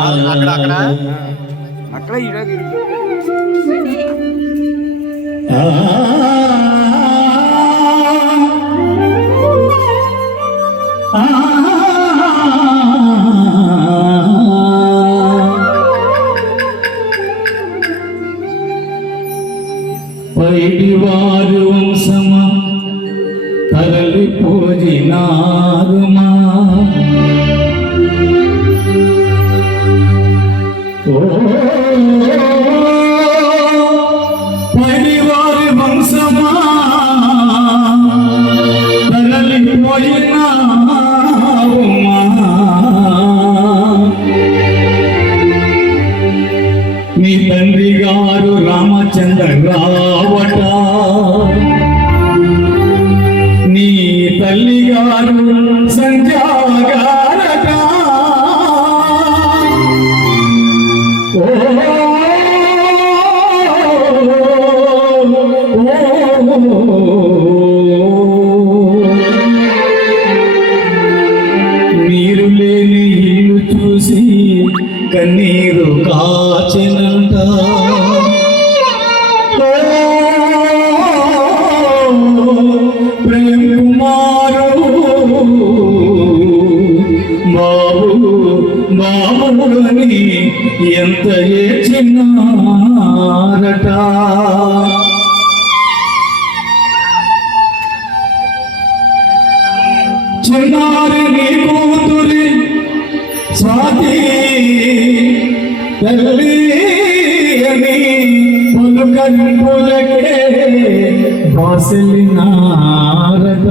అక్కడ అక్కడ అక్కడ పైడివారు వంశమా తరలిపోజినారుమా పైడివారి వంశమా తరలిపోయినారుమా మీ తండ్రి గారు రామచంద్రరావట నీ తల్లి గారు సంజాగారట నీరు లేని ఇల్లు చూసి కన్నీరు కాచెనంట ప్రేమ్ కుమారు బాబు అని ఎంత ఏడ్చినారట. చిన్నారి నీ కూతురి స్వాతి తల్లి అని పులకే బాసలినారట.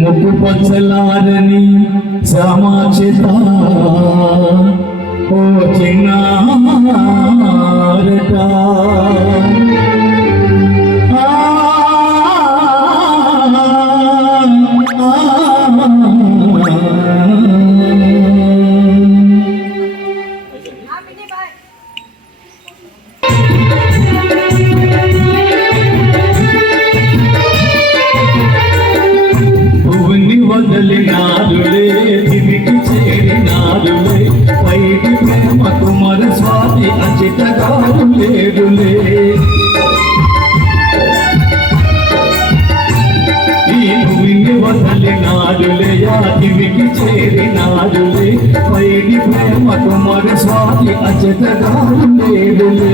ముక్కు పచ్చలారని సమాచిత ఓ చిన్నారట. వదలినారులే తిరిగి చేరినారులే పైకి ప్రేమ కుమార స్వామి అచితగారు లేరులే. ఈ భూమిని వదలినారులే తిరిగి చేరినారులే పైకి ప్రేమ కుమార స్వామి అచితగారు లేరులే.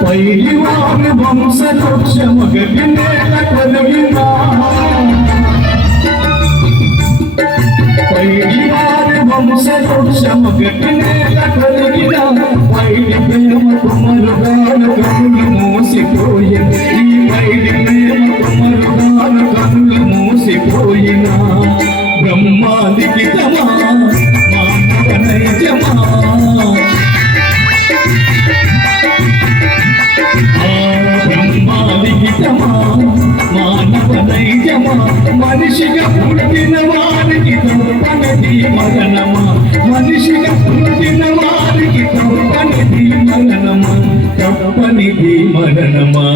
పైడివారి వంశవృక్షమగలి నేల కలిగినా పైడివారి వంశవృక్షమగలి నేల కలిగిన పైడి ప్రేమ కుమరుగాను కనులు మూసిపోయిన ఈ పైడి ప్రేమ కుమరుగాను కనులు మూసిపోయిన బ్రహ్మాలిఖితమా మానవ నైజమా మానవ నైజమా మనిషిగా పుట్టిన వారికి తప్పనిది మరణమా మనిషిగా పుట్టిన వారికి తప్పనిది మరణమా తప్పనిది మరణమా.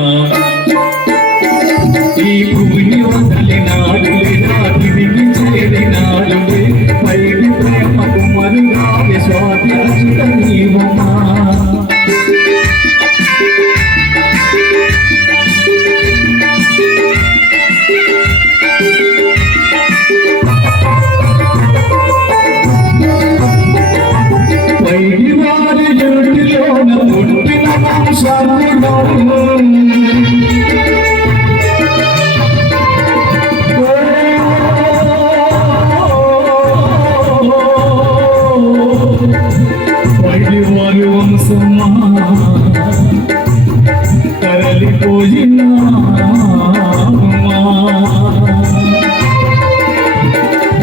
ఈ భూమిని వదలినాడులే తిరిగి చేరినాడులే పైకి ప్రేమ కుమరుగా స్వాతి అచుత నీవమా. పైడివారి జుట్టులోన పుట్టిన వంశములో పైడివారి వంశమా తరలిపోయినా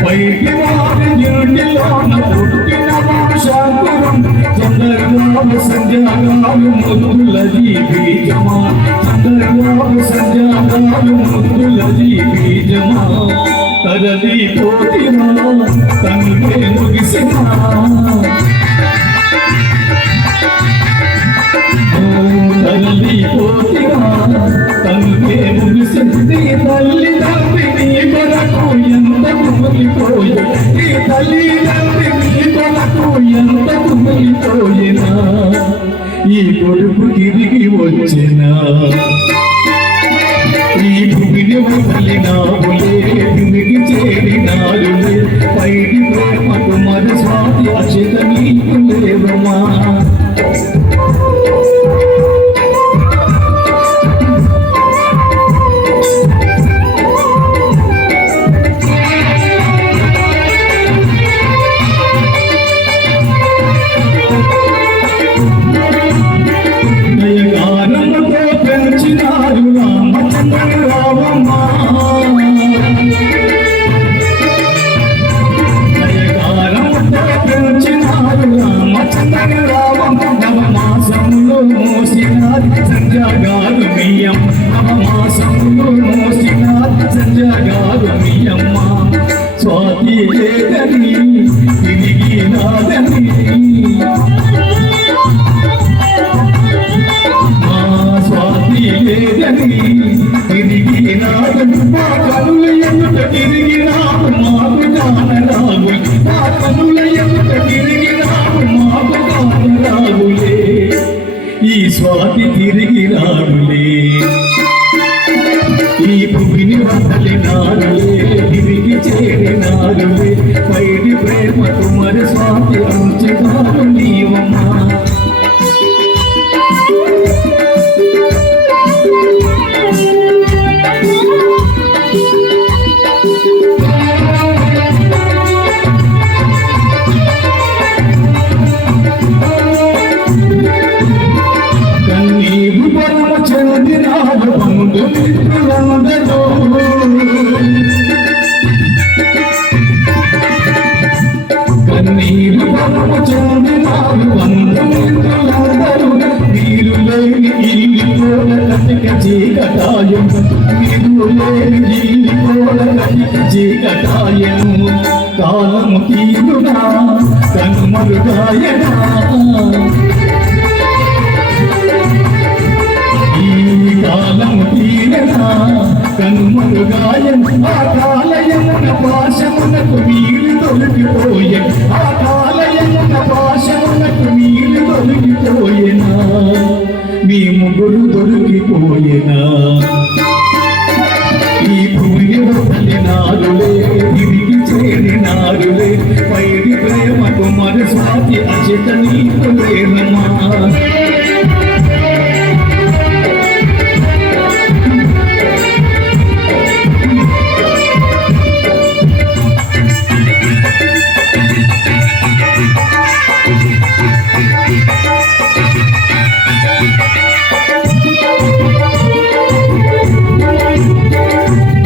పైడివారి జుట్టులోన పుట్టిన వంశమురం చంద్రబాబు సంజాగాలు ముద్దుల జీవిజమా చంద్రబాబు సంజాగాలు ముద్దుల జీవిజమా తరలిపోతినా తనువే ముగిసినా తరలిపోతినా తనువే ముగిసింది తల్లి తండ్రి కొడుకు తిరిగి వచ్చిన ఈ భూమిని వదలినావులే భూమికి చేరినారులే పైడి ప్రేమకు మన స్వాతి అక్షత నీకు లేవమా స్వాతి లేదని తిరిగి నాదని స్వాతి లేదని తిరిగి నాదని మా కనుల ఎదుట తిరిగి నాడు మాకు కానరాగులే మా కనుల ఎదుట తిరిగి నాడు మాకు కానరాగులే ఈ స్వాతి తిరిగి రాడులే ఈ భూమిని వదలినారులే తిరిగి చేరినారులే పైడి ప్రేమకు మరి స్వాతి అంచుతారు నీవమ్మా కన్నీరు పరమ చెందినాడు బంధు మిత్రులందరూ కన్నీరు పరమ చెందినాడు బంధు మిత్రులందరూ నీరు లేని ఇల్లు కోల కటిక చీకటాయం నీరు లేని ఇల్లు కోల కటిక చీకటాయను కాలము తీరునా కనుమరుగాయనా కాలము తీరనా కనుమరుగాయం ఆ కాలయమున పాశమునకు నీరు తొలగిపోయే ఆ కాలయమున పాశమునకు నీరు తొలగిపోయేనా మీ ముగ్గురు దొరికిపోయేనా ఈ భూమిని వదలినారులే తిరిగి చేరినారులే పైడి ప్రేమకు మరి స్వాతి అచిత నీకు లేనమా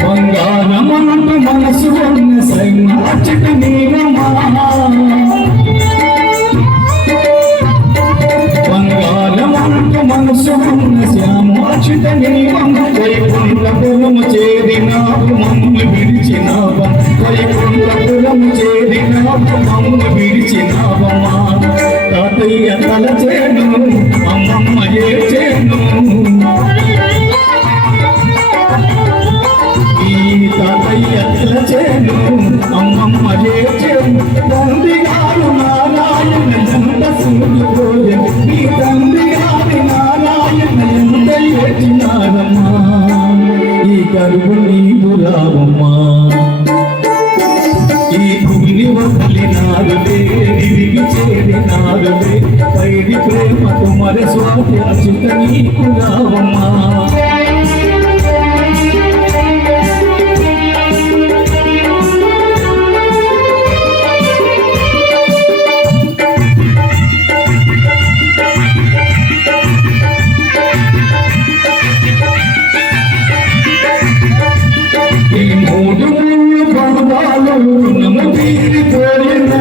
బంగారమంటూ మనసు ఉన్న సైన్యాచట నీవమ్మా బంగారమంటూ మనసు ఉన్న శ్యామాచట నీవమ్మ వైకుంఠపురము చేరినావు మమ్ము విడిచినావా వైకుంఠపురము చేరినావు మమ్ము విడిచినావమ్మా తాతయ్య తలచేను అమ్మమ్మ ఏడ్చేను తాతయ్య తలచేను అమ్మమ్మ ఏడ్చేను తండ్రి గారు నారాయణ ఎంత సూర్యుడు నీ తండ్రి గారి నారాయణ ఎంత ఏడ్చినారమ్మా ఈ కరువు నీవు రావమ్మా ఈ భూమిని వదలినారులే తిరిగి చేరినారులే పైడి ప్రేమకు మరి స్వాతి అచిత నీకు రావమ్మా మూడు మూడు పర్వాలు రుణము తీరిపోయినా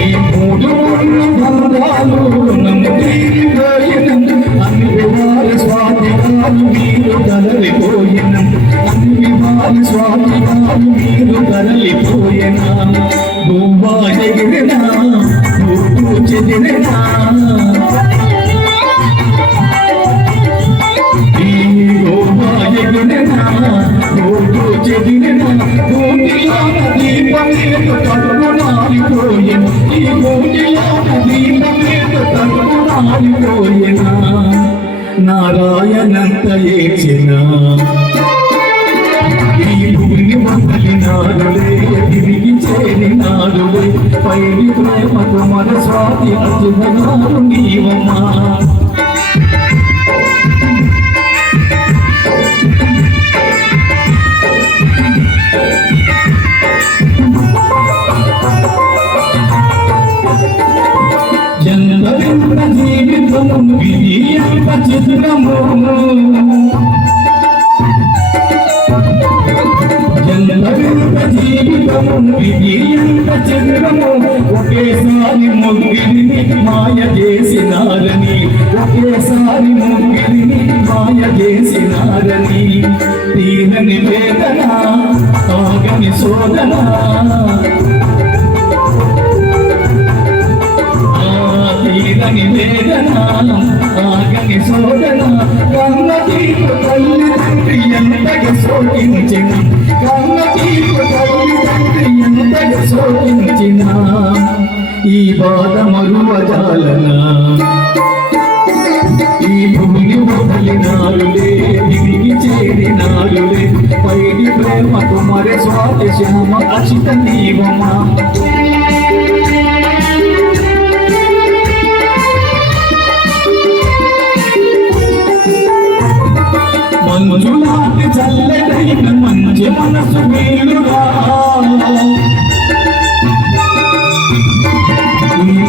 ఈ మూడు మూడు పర్వాలు రుణము తీరిపోయిన అన్ని వారి స్వాతిగాలు మీరు కదలిపోయిన అన్ని వారి స్వాతిగాలు మీరు కదలిపోయిన భూమా ఎగిరినా భూము చెదిరినా ఈ భూమా ఎగిరినా నారాయణంత ఏడ్చిన ఈ భూమిని వదిలినాడులే తిరిగి చేరినాడులే పైని ప్రేమకు మన స్వాతి అతిథనాడు నీవమ్మా జన్మవింత జీవితము విజయంత చిత్రము జన్మవింత జీవితము విజయంత చిత్రము ఒకేసారి మొగ్గిరిని మాయ చేసినారని ఒకేసారి మొగ్గిరిని మాయ చేసినారని తీరని వేదన ఆగని శోధన తీరని వేదన ఆగని శోధన కన్న తీర్పు తల్లి తండ్రి ఎంతగా శోకించిన కన్న తీర్పు తల్లి తండ్రి ఎంతగా శోకించిన ఈ బాధ మరువజాలన ఈ భూమిని వదిలినారులే తిరిగి చేరినారులే పైడి ప్రేమ కుమారి స్వాతి శ్యామ అచిత నీవమా మంజులాంటి చల్లదైన మంచి మనసు వీలురా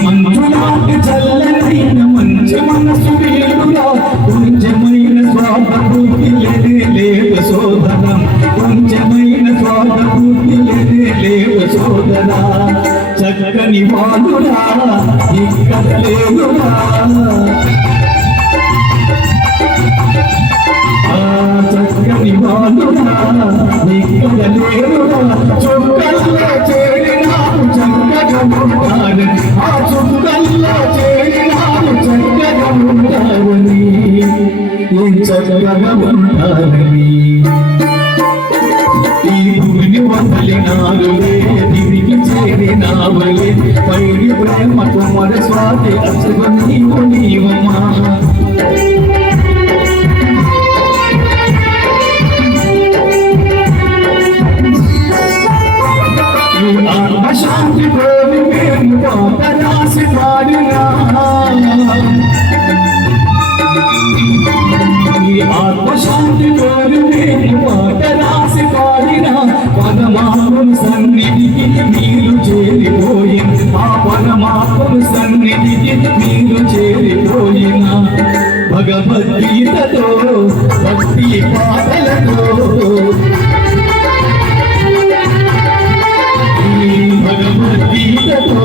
మంజులాంటి చల్లదైన మంచి మనసు వీలురా కొంచెమైన స్వార్థపూర్తి లేదు సోదర కొంచెమైన స్వార్థపూర్తి లేదు సోదర చక్కని వాడురా ఇక్కడ లేదురా చక్కని వాడురా ఇక్కడ లేదురా చుక్కల్లో చేరినాడు చక్కగా ఉంటారు ఆ చుక్కల్లో చేరినాడు చక్కగా ఉంటారని ఏం చక్కగా ఉంటారని ఈ భూమిని వదిలినారులే తిరిగి చేరినావులే పైడి ప్రేమ కుమార స్వాతి అసలు నీవమ్మా ఆత్మశాంతి కోరి మేము పాట రాసి పాడినా ఈ ఆత్మశాంతి కోరి మేము పాట రాసి పాడినా పరమాత్మను సన్నిధికి మీరు చేరిపోయిన ఆ పరమాత్మను సన్నిధికి మీరు చేరిపోయిన భగవద్గీతతో భక్తి పాటలతో భగవద్గీతతో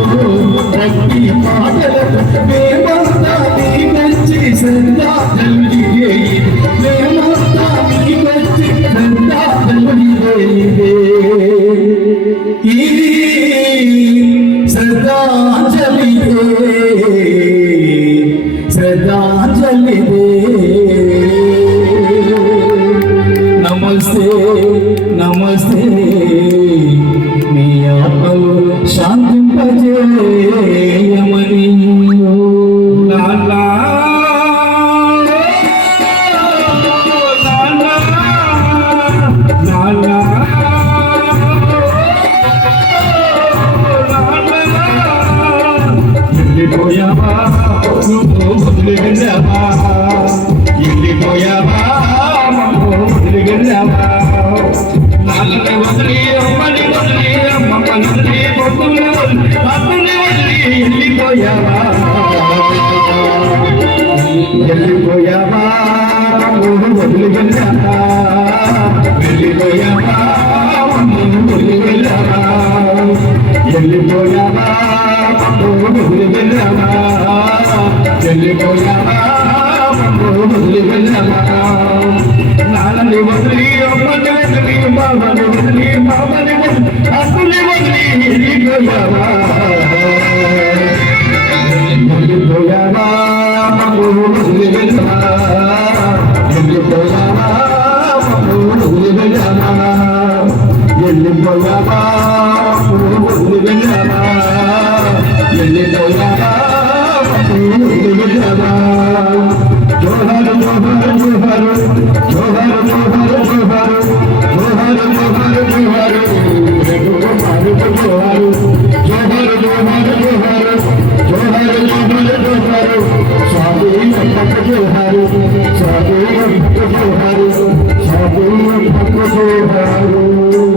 భక్తి పాటలతో మేమంతా నీకొచ్చి శ్రద్ధాంజలి మేమంతా నీకొచ్చి శ్రద్ధాంజలి ఇది శ్రద్ధాంజలి శ్రద్ధాంజలి నమస్తే నమస్తే మీ ఆత్మలు శాంతింపజేయమని వెళ్ళిపోయావా నువ్వు వదిలిగెళ్ళావా వెళ్ళిపోయావా నువ్వు వదిలిగెళ్ళావా నాన్నని వదిలి అమ్మని వదిలి అమ్మని వదిలి పొద్దుని వదిలి అమ్మని వదిలి వెళ్ళిపోయావా వెళ్ళిపోయావా నువ్వు వదిలిగెళ్ళావా వెళ్ళిపోయావా నువ్వు వదిలిగెళ్ళావా వెళ్ళిపోయావా నువ్వు వదిలిగెళ్ళావా వెళ్ళిపోయావా నువ్వు వదిలిగెళ్ళావా నాన్నని వదిలి అమ్మని వదిలి బాబాని వదిలి బాబాని వదిలి అప్పుని వదిలి వెళ్ళిపోయావా వెళ్ళిపోయావా నువ్వు వదిలిగెళ్ళావా వెళ్ళిపోయావా నువ్వు వదిలిగెళ్ళావా వెళ్ళిపోయావా నువ్వు వదిలిగెళ్ళావా వెళ్ళిపోయావా నువ్వు వదిలిగెళ్ళావా జోహార్ జోహార్ అమ్మకు జోహారు చాగయ్య అమ్మకు జోహారు చాగయ్య అమ్మకు జోహారు